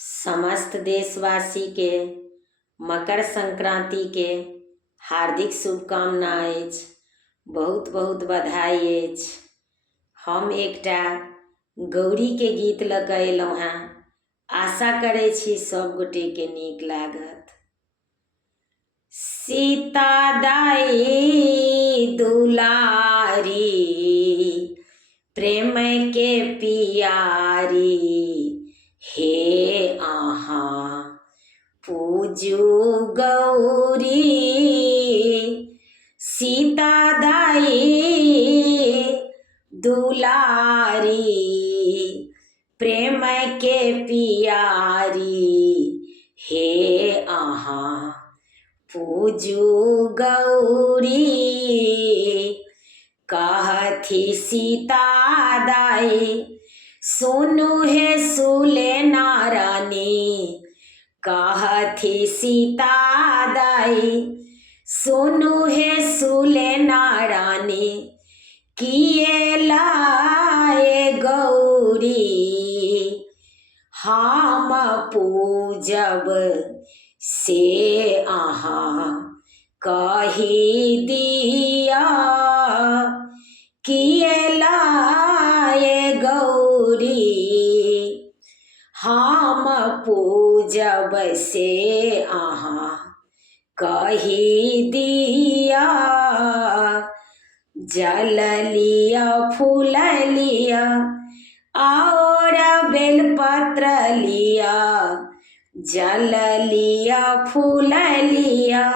समस्त देशवासी के मकर संक्रांति के हार्दिक शुभकामनाएं अछि। बहुत बहुत बधाई अछि। हम एकटा गौरी के गीत लऽ कऽ अयलहुँ हेँ। आशा करै छी सब गोटे के नीक लागत। सीता दाई दुलारी प्रेम के पियारी, हे आहाँ पूजू गौरी। सीता दाई दुलारी प्रेम के पियारी, हे आहाँ पूजू गौरी। कहथी सीता दाई सुनु हे सुले नारानी। कहथी सीता दाई सुनु हे सुले नारानी, किए लाए गौरी हम पूजब से आहाँ कही दिया। किए लाए गौरी हम पूजब से आहाँ कही दिया। जल लिया फूल लिया और बेलपत्र लिया। जल लिया फूल लिया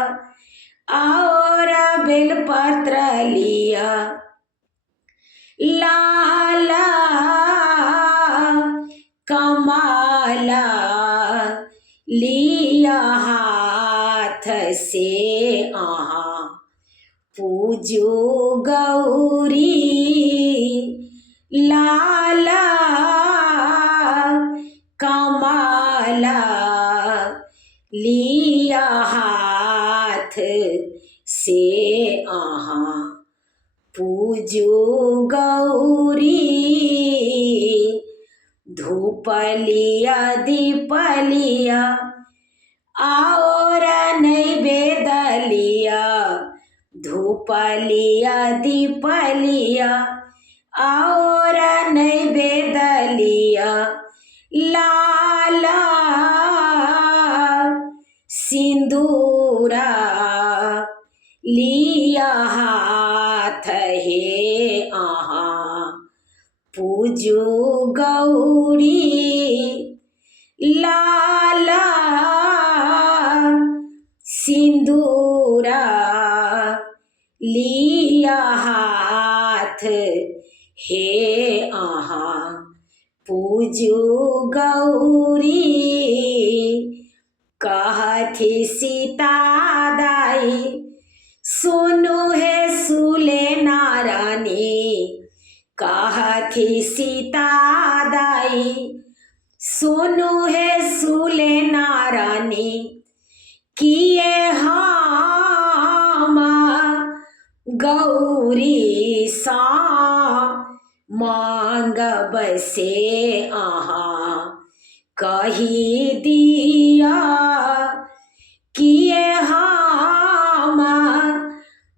और बेलपत्र लिया। लाला कमाला लिया हाथ से आहाँ पूजू गौरी। लाला कमाला लिया हाथ से आहाँ पूजू गौरी। धूप लिया दीप लिया और नैवेद्य लिया। धूप लिया दीप लिया और नैवेद्य लिया। लाला सिंदूरा लिया हाथ, हे आहाँ पूजू गौरी। लाला सिंदूरा लिया हाथ, हे आहाँ पूजू गौरी। कहथी सीता दाई सुनु हे सुले नारानी। कहथी सीता दाई सुनु हे सुले नारानी, किए हम गौरी सा मांगब से आहाँ कही दिया। किए हम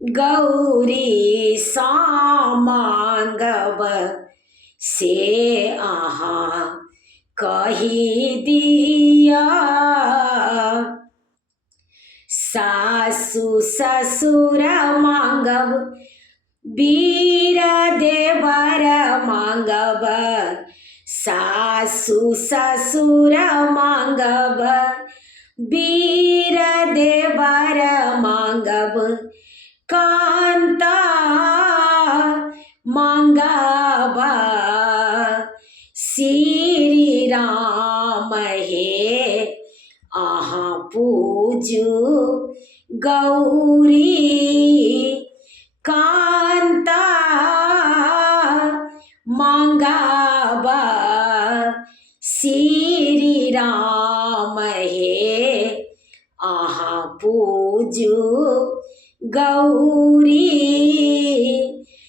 गौरी सा मांगब से आहाँ कही दिया। सासु ससुर मांगब वीर देवर मांगब। सासु ससुर मांगब वीर देवर मांगब। कांता मांगब श्री राम, हे आहाँ पूजू गौरी। कांता मांगब श्री राम, हे आहाँ पूजू गौरी।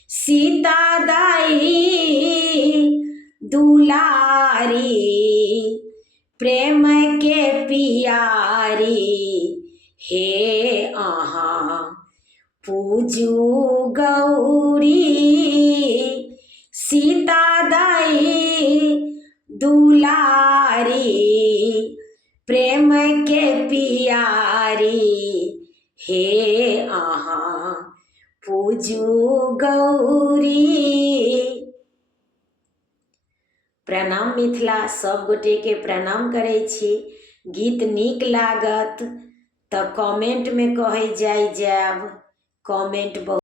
सीता दाई दुलारी प्रेम के पियारी हे अहाँ पूजू गौरी सीता दाई दुलारी प्रेम के पियारी हे अहाँ पूजू गौरी। प्रणाम मिथिला, सब गोटे के प्रणाम करै छी। गीत नीक लागत तऽ कमेंट में कहे जाय जायब। कमेंट बहुत